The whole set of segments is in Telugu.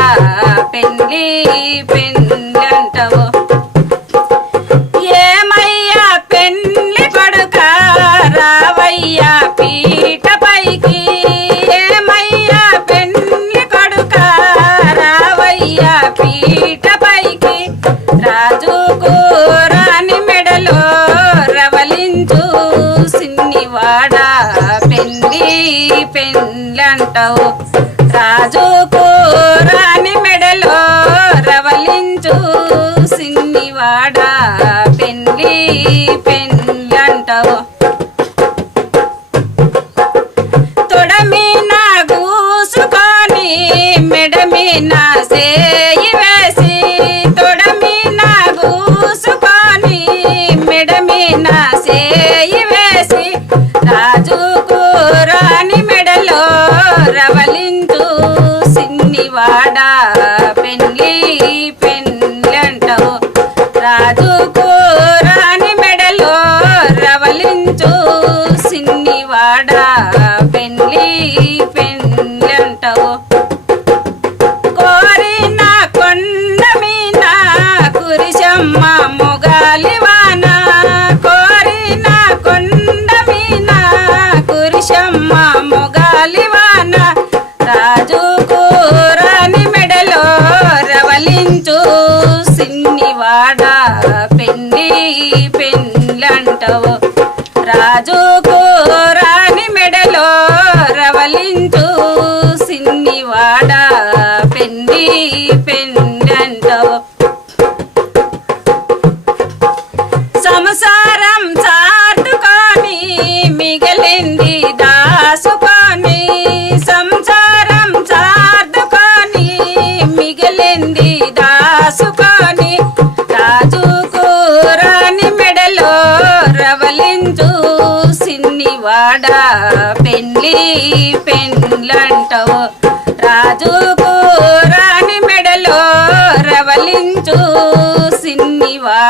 సిన్నివాడ పెళ్ళి పెళ్ళంటావు? ఏమయ్యా పెళ్ళి కొడుక రావయ్యా పీట పైకి? ఏమయ్యా పెళ్ళి కొడుక రావయ్యా పీట పైకి? రాజుకు రాణి మెడలో రవలించు సిన్నివాడ పెళ్ళి పెళ్ళంటావు? రాజుకు రాణి పెళ్ళి పెళ్ళంటావు తొడమీన గూసుకొని మెడమీన సేయి వేసి తొడమీన గూసుకొని మెడమీన సేయి వేసి రాజు రాణి మెడలో రవలించు సిన్నివాడ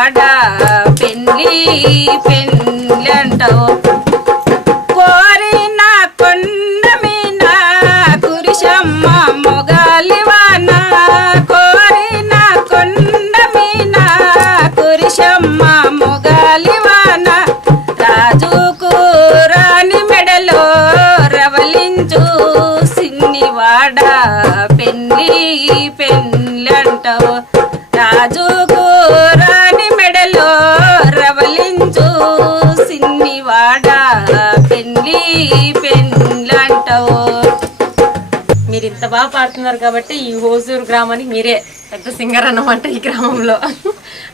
సిన్నివాడ పెళ్ళి పెళ్ళంటావు. కోరిన కొండ మీన కురిశమ్మ మొగాలివాన. కోరిన కొండ మీన కురిశమ్మ మొగాలివాన. రాజుకు రాణి మెడలో రవలించు సిన్నివాడ పెళ్ళి పెళ్ళంటావు. రాజుకు పెళ్ళంటావు మీరు ఇంత బాగా పాడుతున్నారు కాబట్టి ఈ హోసూరు గ్రామానికి మీరే పెద్ద సింగర్ అన్నమాట ఈ గ్రామంలో.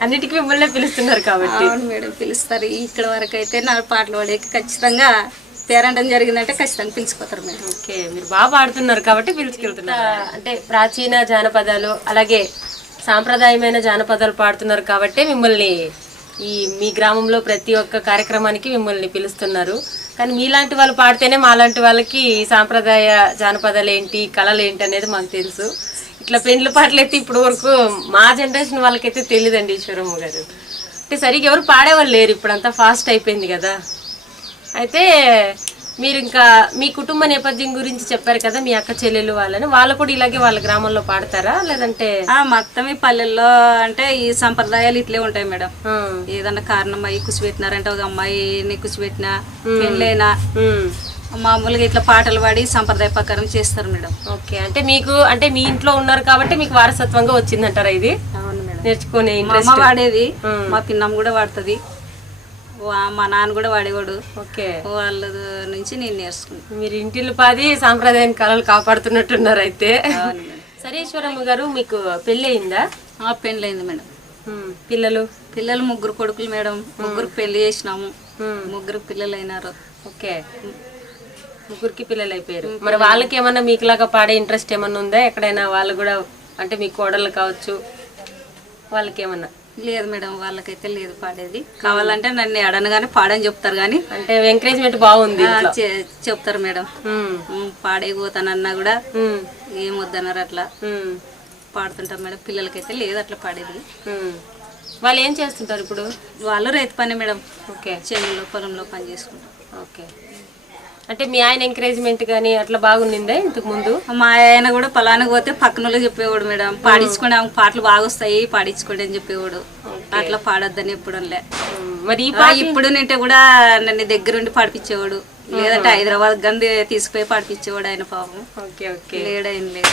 అన్నిటికీ మిమ్మల్ని పిలుస్తున్నారు కాబట్టి. అవును మేడం పిలుస్తారు. ఇక్కడ వరకు అయితే నా పాటలు పాడేకి ఖచ్చితంగా పేరంటం జరిగిందంటే ఖచ్చితంగా పిలిచిపోతారు మేడం. ఓకే మీరు బాగా పాడుతున్నారు కాబట్టి పిలుచుకెళ్తున్నారు. అంటే ప్రాచీన జానపదాలు అలాగే సాంప్రదాయమైన జానపదాలు పాడుతున్నారు కాబట్టి మిమ్మల్ని ఈ మీ గ్రామంలో ప్రతి ఒక్క కార్యక్రమానికి మిమ్మల్ని పిలుస్తున్నారు. కానీ మీలాంటి వాళ్ళు పాడితేనే మాలాంటి వాళ్ళకి సాంప్రదాయ జానపదాలు ఏంటి కళలు ఏంటి అనేది మాకు తెలుసు. ఇట్లా పెండ్ల పాటలు అయితే ఇప్పుడు వరకు మా జనరేషన్ వాళ్ళకైతే తెలియదండి ఈశ్వరమ్మ గారు. అంటే సరిగ్గా ఎవరు పాడేవాళ్ళు లేరు ఇప్పుడంతా ఫాస్ట్ అయిపోయింది కదా. అయితే మీరు ఇంకా మీ కుటుంబ నేపథ్యం గురించి చెప్పారు కదా మీ అక్క చెల్లెలు వాళ్ళని. వాళ్ళు కూడా ఇలాగే వాళ్ళ గ్రామంలో పాడతారా? లేదంటే మొత్తం ఈ పల్లెల్లో అంటే ఈ సంప్రదాయాలు ఇట్లే ఉంటాయి మేడం. ఏదన్నా కారణం అయ్యి కూర్చోబెట్టినారంటే ఒక అమ్మాయిని కూర్చోబెట్టినా పెళ్ళైనా మామూలుగా ఇట్లా పాటలు పాడి సంప్రదాయ ప్రకారం చేస్తారు మేడం. ఓకే. అంటే మీకు అంటే మీ ఇంట్లో ఉన్నారు కాబట్టి మీకు వారసత్వంగా వచ్చిందంటారా ఇది? అవును మేడం. నేర్చుకునే ఇంట్రెస్ట్. వాడేది మా పిన్నమ్మ కూడా వాడుతుంది. మా నాన్న కూడా వాడేవాడు. ఓకే. వాళ్ళ నుంచి నేను నేర్చుకున్నాను మీరు ఇంటిల్లి పాది సాంప్రదాయ కళలు కాపాడుతున్నట్టున్నారు అయితే. సరేశ్వరమ్మ గారు మీకు పెళ్ళి అయిందా ఆ, పెళ్ళయింది మేడం. పిల్లలు? పిల్లలు ముగ్గురు కొడుకులు మేడం. ముగ్గురు పెళ్ళి చేసినాము. ముగ్గురు పిల్లలు అయినారు ఓకే ముగ్గురికి పిల్లలు అయిపోయారు మరి వాళ్ళకి ఏమన్నా మీకులాగా పాడే ఇంట్రెస్ట్ ఏమన్నా ఉందా? ఎక్కడైనా వాళ్ళు కూడా అంటే మీ కోడళ్ళు కావచ్చు వాళ్ళకి ఏమన్నా లేదు మేడం వాళ్ళకైతే లేదు పాడేది. కావాలంటే నన్ను అడనగానే పాడని చెప్తారు కానీ అంటే ఎంకరేజ్మెంట్ బాగుంది చెప్తారు మేడం. పాడైపోతానన్నా కూడా ఏం వద్దన్నారు అట్లా. ఉమ్, పాడుతుంటాం మేడం. పిల్లలకైతే లేదు అట్లా పాడేది. వాళ్ళు ఏం చేస్తుంటారు ఇప్పుడు? వాళ్ళు రైతు పని మేడం. ఓకే. చేనులో పొలంలో పని చేసుకుంటాం ఓకే. అంటే మీ ఆయన ఎంకరేజ్మెంట్ కానీ అట్లా బాగుండిందా ఇంతకు ముందు? మా ఆయన కూడా పొలానికి పోతే పక్కనలో చెప్పేవాడు మేడం. పాడించుకోండి ఆమెకు పాటలు బాగా వస్తాయి పాడించుకోండి అని చెప్పేవాడు. అట్లా పాడొద్దని ఎప్పుడులే ఉమ్, మరి ఇప్పుడు నింటే కూడా నన్ను దగ్గరుండి పాడిపించేవాడు లేదంటే హైదరాబాద్ గంది తీసుకుపోయి పాడిపించేవాడు ఆయన పాపం. Okay okay. లేడైన లేదు.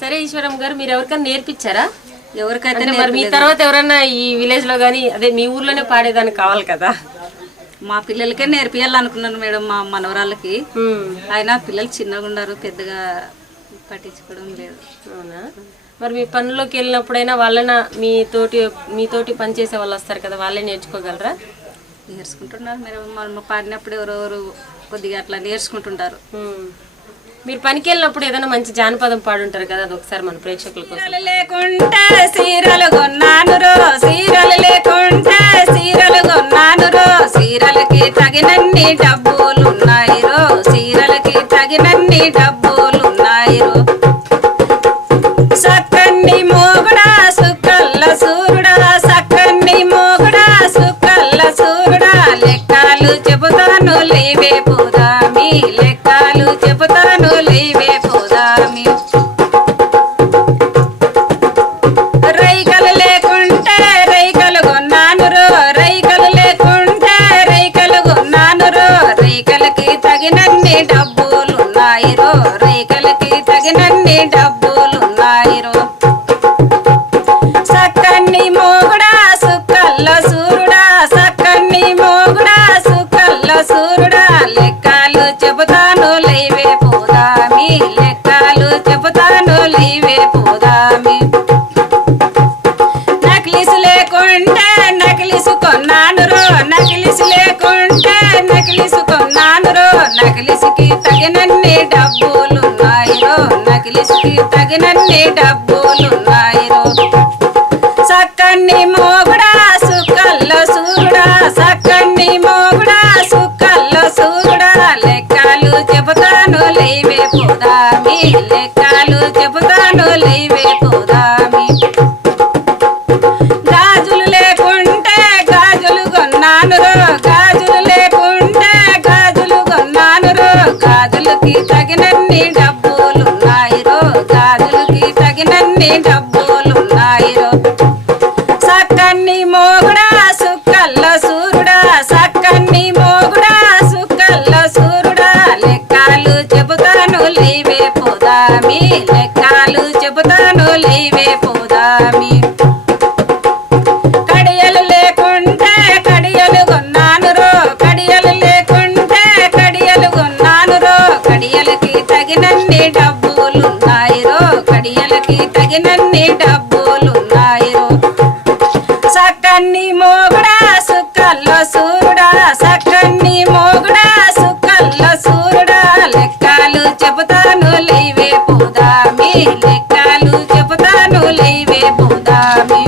సరే ఈశ్వరం గారు మీరు ఎవరికైనా నేర్పించారా? ఎవరికైతే మరి మీ తర్వాత ఎవరైనా ఈ విలేజ్లో కానీ అదే మీ ఊర్లోనే పాడేదానికి కావాలి కదా. మా పిల్లలకే నేర్పియాలనుకున్నాను మేడం మా మనవరాళ్ళకి. ఆయన పిల్లలు చిన్నగా ఉన్నారు పెద్దగా పట్టించుకోవడం లేదు. అవునా? మరి మీ పనుల్లోకి వెళ్ళినప్పుడైనా వాళ్ళన మీ తోటి మీ తోటి పని చేసే వాళ్ళు వస్తారు కదా వాళ్ళే నేర్చుకోగలరా? నేర్చుకుంటున్నారు మేడం. మనం పాడినప్పుడు ఎవరెవరు కొద్దిగా అట్లా నేర్చుకుంటుంటారు. మీరు పనికి వెళ్ళినప్పుడు ఏదైనా మంచి జానపదం పాడుంటారు కదా అది ఒకసారి మన ప్రేక్షకుల కోసం. సీరలు లేకుంటే సీరలు కొన్నాను రో సీరలు లేకుంటే సీరలు కొన్నాను రో సీరలకి తగినన్ని డబ్బులున్నాయి రో సీరలకి తగినన్ని డబ్బులున్నాయి రో. నకిలీసుకి తగినన్ని డబ్బులున్నాయిరో. రో తగినన్ని డబ్బులున్నాయిరో. సక్కన్ని మోగుడా సుక్కల్ల సూరుడా. సక్కన్ని మోగుడా సుక్కల్ల సూరుడా. లెక్కలు చెబుతాను లేవే పోదామి. లెక్కలు చెబుతాను లేవే తగినన్ని డబ్బులున్నాయి రో గాజులకి తగినన్ని డబ్బులు తగినన్ని సక్కన్ని మోగుడా సుక్కల్ల సూరుడా సక్కన్ని మోగుడా సుక్కల్ల సూరుడా లెక్కలు చెబుతాను లేవే పోదామి లెక్కలు చెబుతాను లేవే పోదామి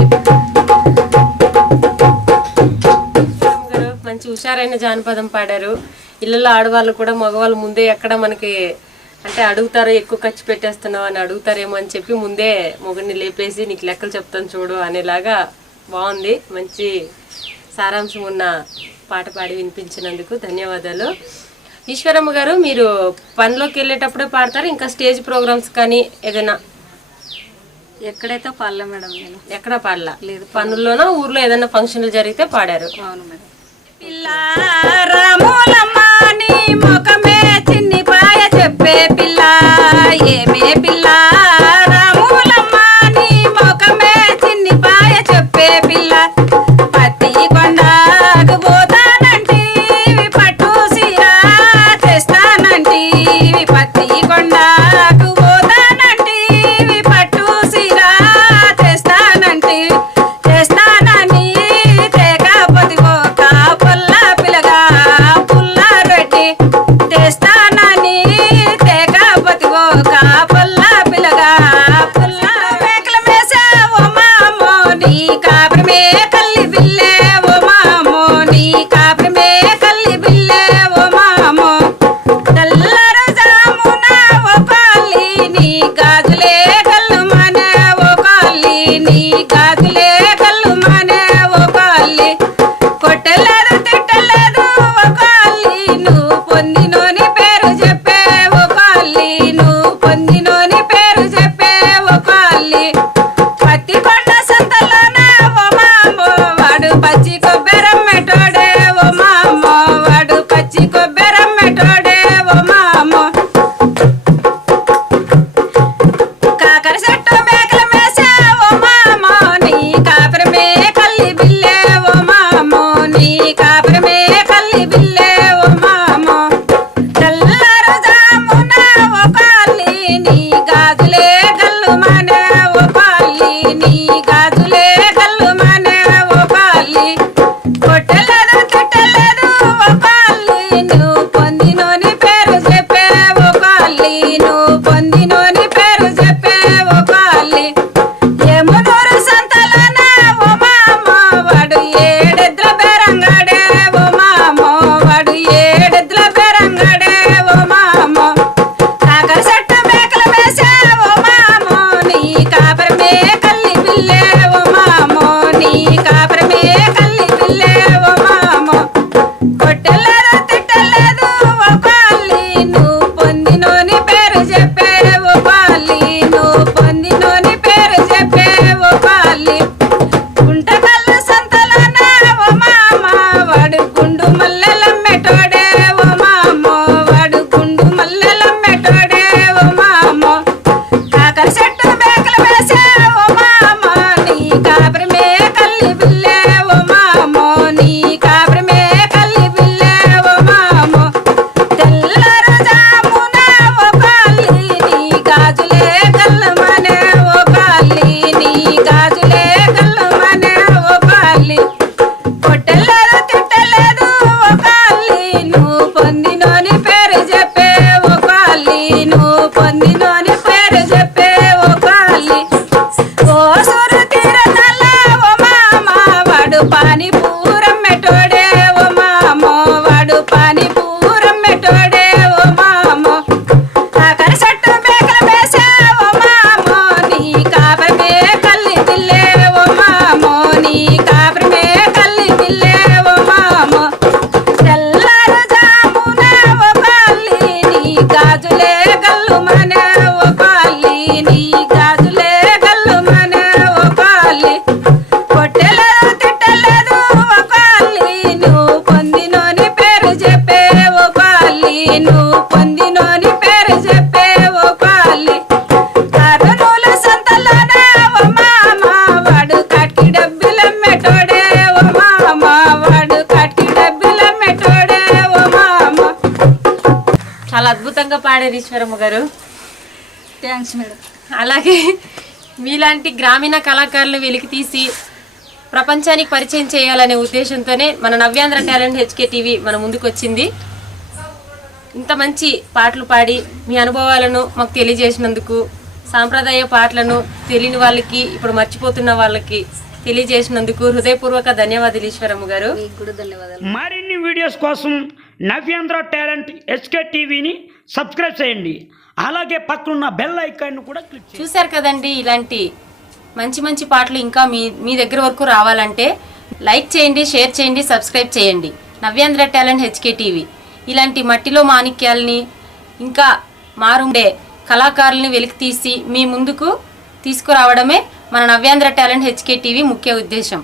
మంచి హుషారైన జానపదం పాడారు. ఇళ్ళలో ఆడవాళ్ళు కూడా మగవాళ్ళు ముందే ఎక్కడ మనకి అంటే అడుగుతారో ఎక్కువ ఖర్చు పెట్టేస్తున్నావు అని అడుగుతారేమో అని చెప్పి ముందే మొగుడిని లేపేసి నీకు లెక్కలు చెప్తాను చూడు అనేలాగా బాగుంది. మంచి సారాంశం ఉన్న పాట పాడి వినిపించినందుకు ధన్యవాదాలు. ఈశ్వరమ్మ గారు మీరు పనిలోకి వెళ్ళేటప్పుడే పాడతారు? ఇంకా స్టేజ్ ప్రోగ్రామ్స్ కానీ ఏదైనా? ఎక్కడైతే పాడలే మేడం నేను. ఎక్కడ పాడలా? లేదు. పనుల్లోనో ఊర్లో ఏదైనా ఫంక్షన్లు జరిగితే పాడారు. అవును మేడం. పిల్ల కొట్టలేదు తిట్టలేదు పాలి నువ్వు చాలా అద్భుతంగా పాడారు ఈశ్వరమ్మ గారు. థ్యాంక్స్ మేడం అలాగే మీలాంటి గ్రామీణ కళాకారులు వెలికి తీసి ప్రపంచానికి పరిచయం చేయాలనే ఉద్దేశంతోనే మన నవ్యాంధ్ర టాలెంట్ హెచ్కే టీవీ మన ముందుకు వచ్చింది ఇంత మంచి పాటలు పాడి మీ అనుభవాలను మాకు తెలియజేసినందుకు సాంప్రదాయ పాటలను తెలియని వాళ్ళకి ఇప్పుడు మర్చిపోతున్న వాళ్ళకి తెలియజేసినందుకు హృదయపూర్వక ధన్యవాదాలు ఈశ్వరమ్మ గారు. మరిన్ని వీడియోస్ కోసం నవ్యాంధ్ర టాలెంట్ ఎస్కే టీవీని సబ్స్క్రైబ్ చేయండి. అలాగే పక్కనున్న బెల్ ఐకాన్ కూడా క్లిక్ చూశారు కదండి ఇలాంటి మంచి మంచి పాటలు ఇంకా మీ మీ దగ్గర వరకు రావాలంటే లైక్ చేయండి షేర్ చేయండి సబ్స్క్రైబ్ చేయండి. Navyandhra talent HK TV. ఇలాంటి మట్టిలో మాణిక్యాలని ఇంకా మారుండే కళాకారుల్ని వెలికి తీసి మీ ముందుకు తీసుకురావడమే మన నవ్యాంధ్ర టాలెంట్ హెచ్కే టీవీ ముఖ్య ఉద్దేశం.